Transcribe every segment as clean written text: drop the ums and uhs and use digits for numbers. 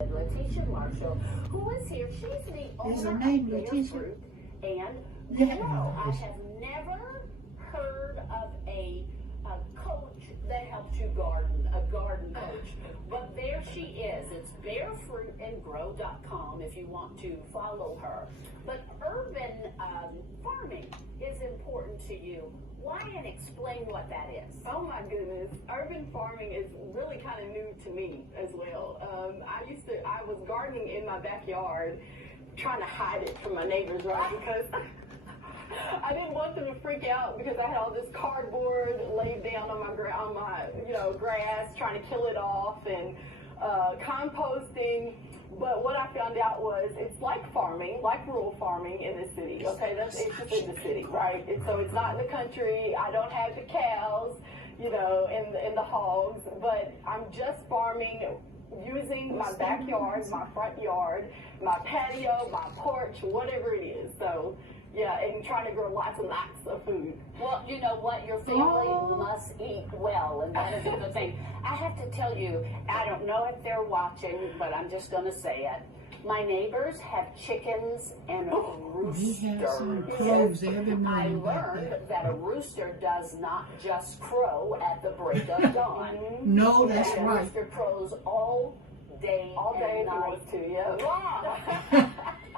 Letitia Marshall, who is here. She's the Is her owner name of Letitia? BearFruit and Yeah. Grow. I have never heard of a coach that helps you garden, a garden coach. But there she is. It's bearfruitgrowllc if you want to follow her. But urban farming is important to you. Why, and explain what that is. Oh my goodness, urban farming is really kind of new to me as well. I was gardening in my backyard, trying to hide it from my neighbors, right? Because I didn't want them to freak out because I had all this cardboard laid down on my grass, trying to kill it off, and composting. But what I found out was it's like farming, like rural farming in the city. Okay, it's just in the city, right? So it's not in the country. I don't have the cows, and the hogs, but I'm just farming using my backyard, my front yard, my patio, my porch, whatever it is. So yeah, and trying to grow lots and lots of food. Well, you know what? Your family must eat well, and that is a good thing. I have to tell you, I don't know if they're watching, but I'm just going to say it. My neighbors have chickens and roosters. He has some crows every I morning back learned there. that a rooster does not just crow at the break of dawn. No, that's that right. A rooster crows all day All day and if he night. wants to, yeah. Wow.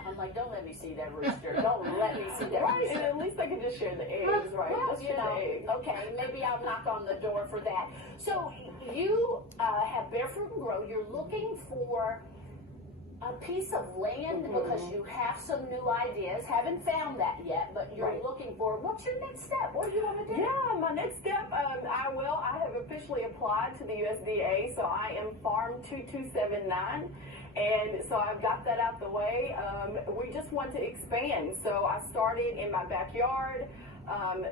I'm like, don't let me see that rooster. Don't let me see that Right, rooster. and at least I can just share the eggs, right? Well, Let's share the eggs. okay, maybe I'll knock on the door for that. So you have BearFruit Grow. You're looking for a piece of land because you have some new ideas. Haven't found that yet, but you're looking for. What's your next step? What do you want to do? Yeah, my next step, I have officially applied to the USDA, so I am Farm 2279. And so I've got that out the way. We just want to expand. So I started in my backyard,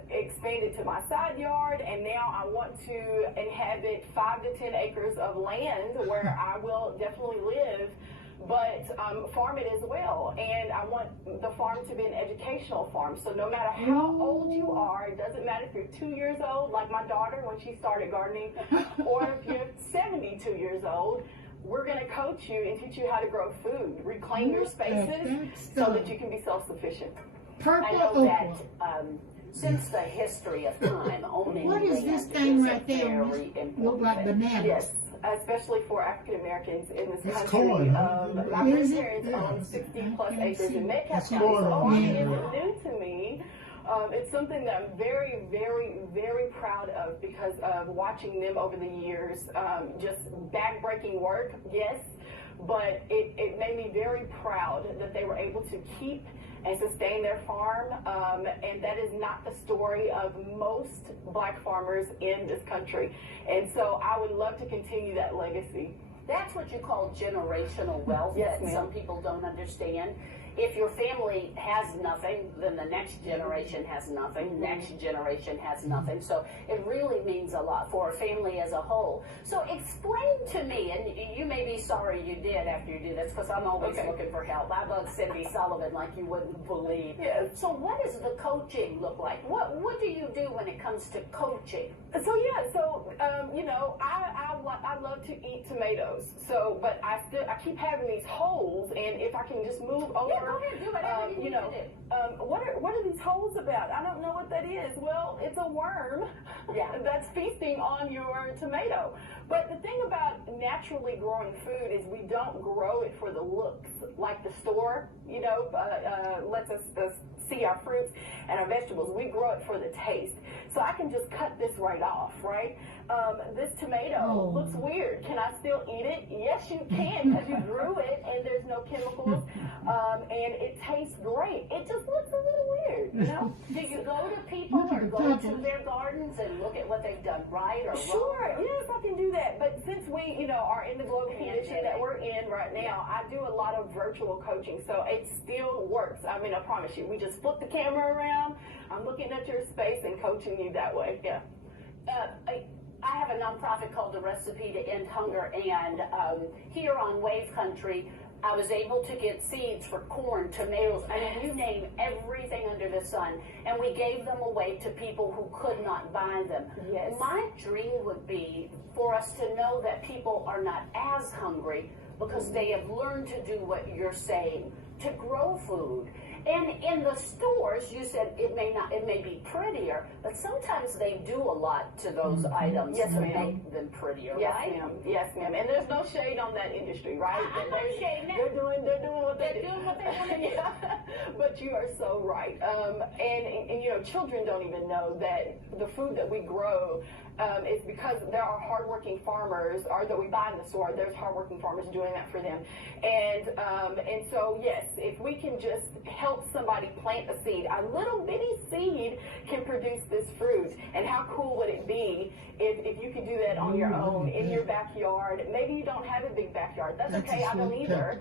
expanded to my side yard, and now I want to inhabit 5 to 10 acres of land where I will definitely live, but farm it as well. And I want the farm to be an educational farm. So no matter how old you are, it doesn't matter if you're 2 years old, like my daughter when she started gardening, or if you're 72 years old, we're going to coach you and teach you how to grow food, reclaim your spaces so that you can be self-sufficient. Purple I know okra. that since the history of time, owning What is land this thing is right a there? very important Look like thing. bananas. Yes, especially for African Americans in this It's country. corn, huh? My Is it? parents own 60 plus can't acres see. in Metcalfe It's County, corn so on farming the isn't end. new to me. It's something that I'm very, very, very proud of because of watching them over the years. Just back-breaking work, yes, but it made me very proud that they were able to keep and sustain their farm, and that is not the story of most black farmers in this country. And so I would love to continue that legacy. That's what you call generational wealth Yes, that ma'am. some people don't understand. If your family has nothing, then the next generation has nothing, next generation has nothing. So it really means a lot for a family as a whole. So explain to me, and you may be sorry you did after you do this, because I'm always looking for help. I bug Cindy Sullivan like you wouldn't believe. Yes. So what does the coaching look like? What do you do when it comes to coaching? So I love to eat tomatoes. So, but I keep having these holes, and if I can just move over, Yeah, go ahead, do whatever you need to do. What are these holes about? I don't know what that is. Well, it's a worm that's feasting on your tomato. But the thing about naturally growing food is we don't grow it for the looks like the store, lets us see our fruits and our vegetables. We grow it for the taste. So I can just cut this right off, right? This tomato looks weird. Can I still eat it? Yes, you can, because you grew it and there's no chemicals, and it tastes great. It just looks a little weird, Do you go to people or go to their gardens and look at what they've done right or Sure, wrong? yes, I can do that. But since we, are in the global condition that we're in right now, I do a lot of virtual coaching, so it still works. I mean, I promise you. We just flip the camera around. I'm looking at your space and coaching you that way. Yeah. I have a nonprofit called The Recipe to End Hunger, and here on Wave Country, I was able to get seeds for corn, tomatoes, I mean, you name everything under the sun, and we gave them away to people who could not buy them. Yes. My dream would be for us to know that people are not as hungry, because they have learned to do what you're saying, to grow food. And in the stores, you said it may be prettier, but sometimes they do a lot to those items Yes, to ma'am. make them prettier, Yes, right? ma'am. Yes, ma'am. And there's no shade on that industry, right? I'm not shading it. They're doing what They're doing what they want to do. Yeah. But you are so right. And you know, children don't even know that the food that we grow is because there are hardworking farmers, or that we buy in the store. There's hardworking farmers doing that for them, and so yes, if we can just help somebody plant a seed, a little bitty seed can produce this fruit. And how cool would it be if you could do that on your own in your backyard? Maybe you don't have a big backyard. That's okay. I don't either.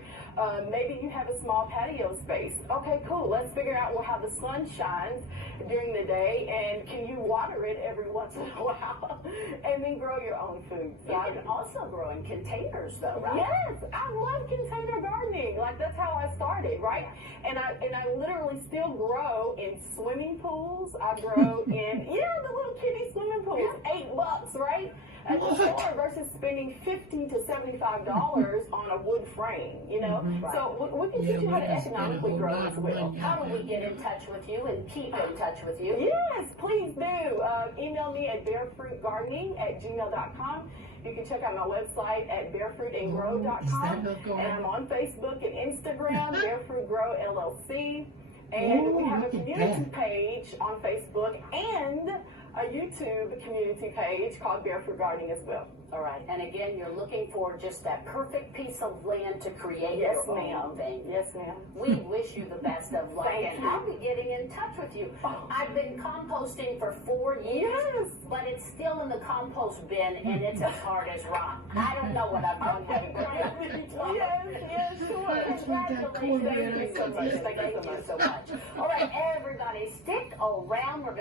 Maybe you have a small patio space. Okay, cool. Let's figure out how the sun shines during the day, and can you water it every once in a while, and then grow your own food. You can also grow in containers, though, right? Yes, I love container gardening. Like, that's how I started, right? And I literally still grow in swimming pools. I grow in the little kiddie swimming pools. $8, right? At the store versus spending $50 to $75 on a wood frame, you know? Right. So we can teach you how to economically grow as well. How do we get in touch with you and keep in touch with you? Yes, please do. Email me at bearfruitgardening@gmail.com. You can check out my website at bearfruitandgrow.com. And I'm on Facebook and Instagram, BearFruit Grow LLC. And we have a community page on Facebook and a YouTube community page called BearFruit Gardening as well. All right. And again, you're looking for just that perfect piece of land to create Yes, your ma'am. own thing. Yes, ma'am. Mm-hmm. We wish you the best of luck, Thank and you. I'll be getting in touch with you. Oh. I've been composting for 4 years, Yes. but it's still in the compost bin, and it's as hard as rock. I don't know what I've done with it, but Yes, sure. Congratulations. Thank you so much. Thank you so much. All right, everybody, stick around. We're